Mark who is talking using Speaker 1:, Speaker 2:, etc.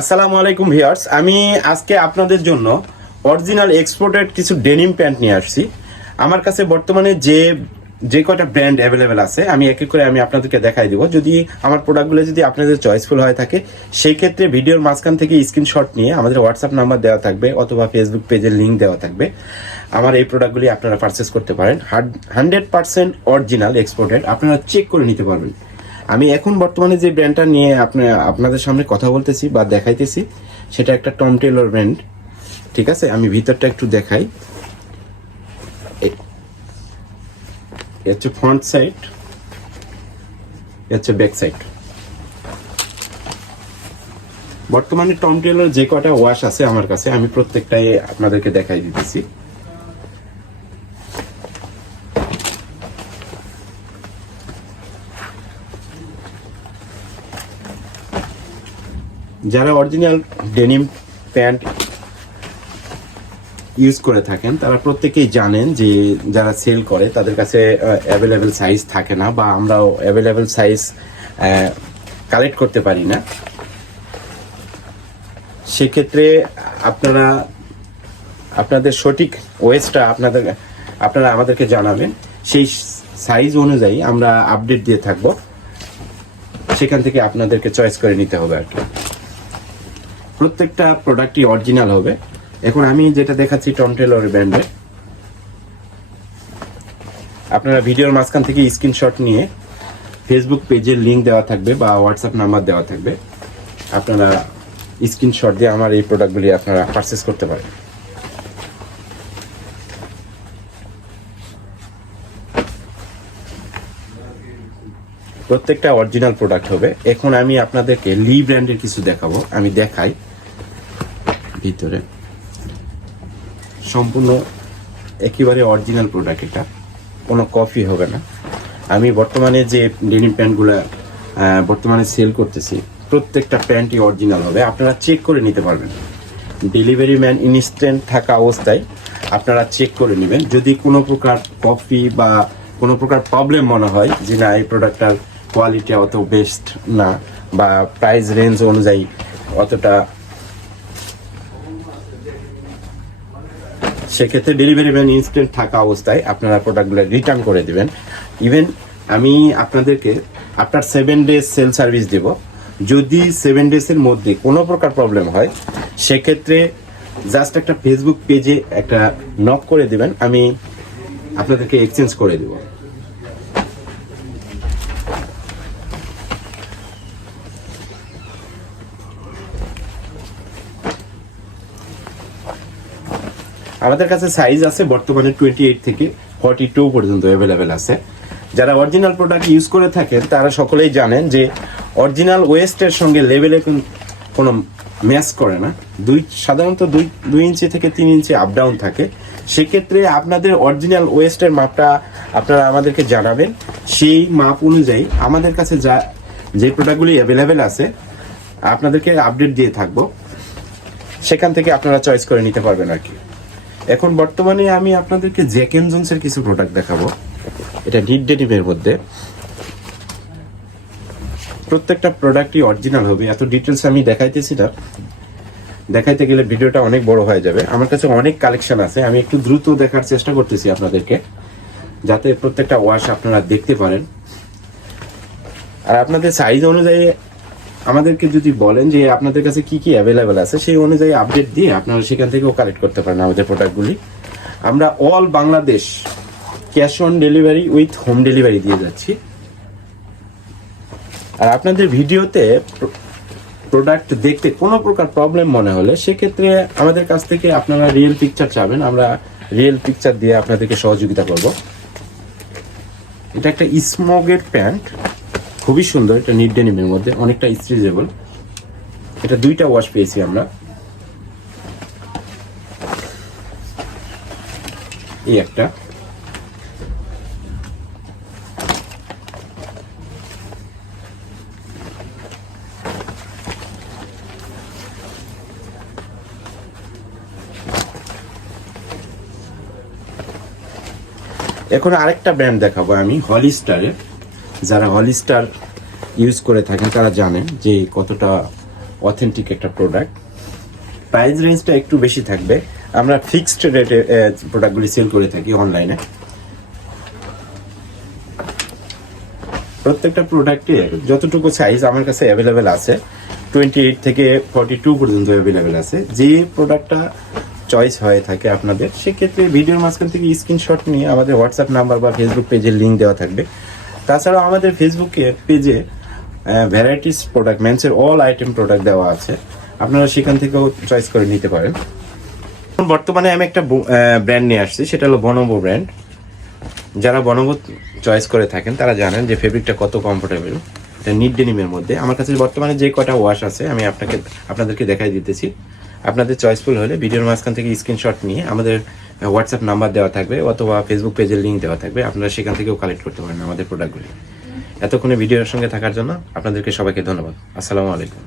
Speaker 1: আসসালামু আলাইকুম ভিউয়ার্স। আমি আজকে আপনাদের জন্য অরিজিনাল এক্সপোর্টেড কিছু ডেনিম প্যান্ট নিয়ে আসছি। আমার কাছে বর্তমানে যে যে কয়টা ব্র্যান্ড অ্যাভেলেবেল আছে, আমি এক এক করে আমি আপনাদেরকে দেখাই দিব। যদি আমার প্রোডাক্টগুলো যদি আপনাদের চয়েসফুল হয়ে থাকে, সেই ক্ষেত্রে ভিডিওর মাঝখান থেকে স্ক্রিনশট নিয়ে আমাদের হোয়াটসঅ্যাপ নাম্বার দেওয়া থাকবে, অথবা ফেসবুক পেজের লিঙ্ক দেওয়া থাকবে। আমার এই প্রোডাক্টগুলি আপনারা পারচেস করতে পারেন। হান্ড্রেড পার্সেন্ট অরিজিনাল এক্সপোর্টেড, আপনারা চেক করে নিতে পারবেন। আমি এখন বর্তমানে যে ব্র্যান্ডটা নিয়ে আপনার আপনাদের সামনে কথা বলতেছি বা দেখাইতেছি, সেটা একটা টম টেলর ব্র্যান্ড ঠিক আছে? আমি ভিতরটা একটু দেখাই। হচ্ছে ফ্রন্ট সাইড হচ্ছে ব্যাক সাইড বর্তমানে টম টেলর যে কটা ওয়াশ আছে আমার কাছে, আমি প্রত্যেকটাই আপনাদেরকে দেখাই দিতেছি। যারা অরিজিনাল ডেনিম প্যান্ট ইউজ করে থাকেন, তারা প্রত্যেকেই জানেন যে যারা সেল করে, তাদের কাছে অ্যাভেলেবেল সাইজ থাকে না বা আমরাও অ্যাভেলেবেল সাইজ কালেক্ট করতে পারি না। সেক্ষেত্রে আপনারা, আপনাদের সঠিক ওয়েস্টটা আপনাদের, আপনারা আমাদেরকে জানাবেন। সেই সাইজ অনুযায়ী আমরা আপডেট দিয়ে থাকব। সেখান থেকে আপনাদেরকে চয়েস করে নিতে হবে আর কি। প্রত্যেকটা প্রোডাক্টই অরিজিনাল হবে। এখন আমি যেটা দেখাচ্ছি টম টেলর ব্র্যান্ডের আপনারা ভিডিওর মাঝখান থেকে স্ক্রিনশট নিয়ে ফেসবুক পেজের লিংক দেওয়া থাকবে বা হোয়াটসঅ্যাপ নাম্বার দেওয়া থাকবে। আপনারা স্ক্রিনশট দিয়ে আমার এই প্রোডাক্টগুলি আপনারা পারচেস করতে পারেন। প্রত্যেকটা অরিজিনাল প্রোডাক্ট হবে। এখন আমি আপনাদেরকে লি ব্র্যান্ডের কিছু দেখাবো। আমি দেখাই। ভিতরে। সম্পূর্ণ একেবারে অরিজিনাল প্রোডাক্ট এটা। কোনো কপি হবে না। আমি বর্তমানে যে ডেনিম প্যান্টগুলো বর্তমানে সেল করতেছি, প্রত্যেকটা প্যান্টই অরিজিনাল হবে। আপনারা চেক করে নিতে পারবেন। ডেলিভারি ম্যান ইনস্ট্যান্ট থাকা অবস্থায় আপনারা চেক করে নেবেন। যদি কোনো প্রকার কপি বা কোনো প্রকার প্রবলেম মনে হয় যে না, এই প্রোডাক্টটার কোয়ালিটি অত বেস্ট না বা প্রাইস রেঞ্জ অনুযায়ী অতটা সেক্ষেত্রে ডেলিভারি ম্যান ইনস্ট্যান্ট থাকা অবস্থায় আপনারা প্রোডাক্টগুলো রিটার্ন করে দেবেন। ইভেন আমি আপনাদেরকে আপনার সেভেন ডেজ সেল সার্ভিস দেব। যদি সেভেন ডেজের মধ্যে কোনো প্রকার প্রবলেম হয়, সেক্ষেত্রে জাস্ট একটা ফেসবুক পেজে একটা নক করে দেবেন। আমি আপনাদেরকে এক্সচেঞ্জ করে দেব। আমাদের কাছে সাইজ আছে বর্তমানে টোয়েন্টি এইট থেকে ফর্টি টু পর্যন্ত অ্যাভেলেবেল আছে। যারা অরিজিনাল প্রোডাক্ট ইউজ করে থাকেন, তারা সকলেই জানেন যে অরিজিনাল ওয়েস্টের সঙ্গে লেভেলে কোনো ম্যাচ করে না। দুই সাধারণত দুই দুই ইঞ্চি থেকে তিন ইঞ্চি আপ ডাউন থাকে। সেক্ষেত্রে আপনাদের অরিজিনাল ওয়েস্টের মাপটা আপনারা আমাদেরকে জানাবেন। সেই মাপ অনুযায়ী আমাদের কাছে যা যে প্রোডাক্টগুলি অ্যাভেলেবেল আছে, আপনাদেরকে আপডেট দিয়ে থাকব। সেখান থেকে আপনারা চয়েস করে নিতে পারবেন আর কি। এখন বর্তমানে আমি আপনাদেরকে জ্যাক এন্ড জোনসের কিছু প্রোডাক্ট দেখাবো। এটা ডিপ ডেনিমের মধ্যে। প্রত্যেকটা প্রোডাক্টই অরিজিনাল হবে। এত ডিটেলস আমি দেখাইতেছি না। দেখাইতে গেলে ভিডিওটা অনেক বড় হয়ে যাবে। আমার কাছে অনেক কালেকশন আছে। আমি একটু দ্রুত দেখার চেষ্টা করতেছি আপনাদেরকে, যাতে প্রত্যেকটা ওয়াশ আপনারা দেখতে পারেন। আর আপনাদের সাইজ অনুযায়ী আমাদেরকে যদি বলেন যে আপনাদের কাছে কি কি অ্যাভেলেবেল আছে, সেই অনুযায়ী আপডেট দিয়ে আপনারা সেখান থেকেও কালেক্ট করতে পারেন আমাদের প্রোডাক্টগুলি আমরা all Bangladesh cash on delivery with home delivery দিয়ে যাচ্ছি। আর আপনাদের ভিডিওতে প্রোডাক্ট দেখতে কোনো প্রকার প্রবলেম মনে হলে সেক্ষেত্রে আমাদের কাছ থেকে আপনারা রিয়েল পিকচার চাবেন। আমরা রিয়েল পিকচার দিয়ে আপনাদেরকে সহযোগিতা করব। এটা একটা স্মগের প্যান্ট খুবই সুন্দর, এটা নিট ডেনিমের মধ্যে, অনেকটা স্ট্রেচেবল এটা দুইটা ওয়াশ পেয়েছি আমরা। এই একটা। এখন আরেকটা ব্র্যান্ড দেখাবো আমি হলিস্টারের যারা হলিস্টার ইউজ করে থাকেন, তারা জানেন যে কতটা অথেন্টিক একটা প্রোডাক্ট প্রাইস রেঞ্জটা একটু বেশি থাকবে। আমরা ফিক্সড রেটে প্রোডাক্টগুলি সেল করে থাকি অনলাইনে প্রত্যেকটা প্রোডাক্টে যতটুকু সাইজ আমার কাছে অ্যাভেলেবেল আছে টোয়েন্টি এইট থেকে ফর্টি টু পর্যন্ত অ্যাভেলেবেল আছে। যে প্রোডাক্টটা চয়েস হয়ে থাকে আপনাদের, সেক্ষেত্রে ভিডিওর মাঝখান থেকে স্ক্রিনশট নিয়ে আমাদের হোয়াটসঅ্যাপ নাম্বার বা ফেসবুক পেজের লিঙ্ক দেওয়া থাকবে। তাছাড়াও আমাদের ফেসবুকে পেজে ভ্যারাইটিস প্রোডাক্ট মেন্সের অল আইটেম প্রোডাক্ট দেওয়া আছে। আপনারা সেখান থেকেও চয়েস করে নিতে পারেন। বর্তমানে আমি একটা ব্র্যান্ড নিয়ে আসছি, সেটা হলো বনবো ব্র্যান্ড যারা বনবোধ চয়েস করে থাকেন, তারা জানেন যে ফেব্রিকটা কত কমফোর্টেবল এটা নিট ডেনিমের মধ্যে। আমার কাছে বর্তমানে যে কটা ওয়াশ আছে, আমি আপনাকে, আপনাদেরকে দেখাই দিতেছি। আপনাদের চয়েসফুল হলে ভিডিওর মাঝখান থেকে স্ক্রিনশট নিয়ে আমাদের হোয়াটসঅ্যাপ নাম্বার দেওয়া থাকবে অথবা ফেসবুক পেজের লিঙ্ক দেওয়া থাকবে। আপনারা সেখান থেকেও কালেক্ট করতে পারেন আমাদের প্রোডাক্টগুলি এতক্ষণে ভিডিওর সঙ্গে থাকার জন্য আপনাদেরকে সবাইকে ধন্যবাদ। আসসালামু আলাইকুম।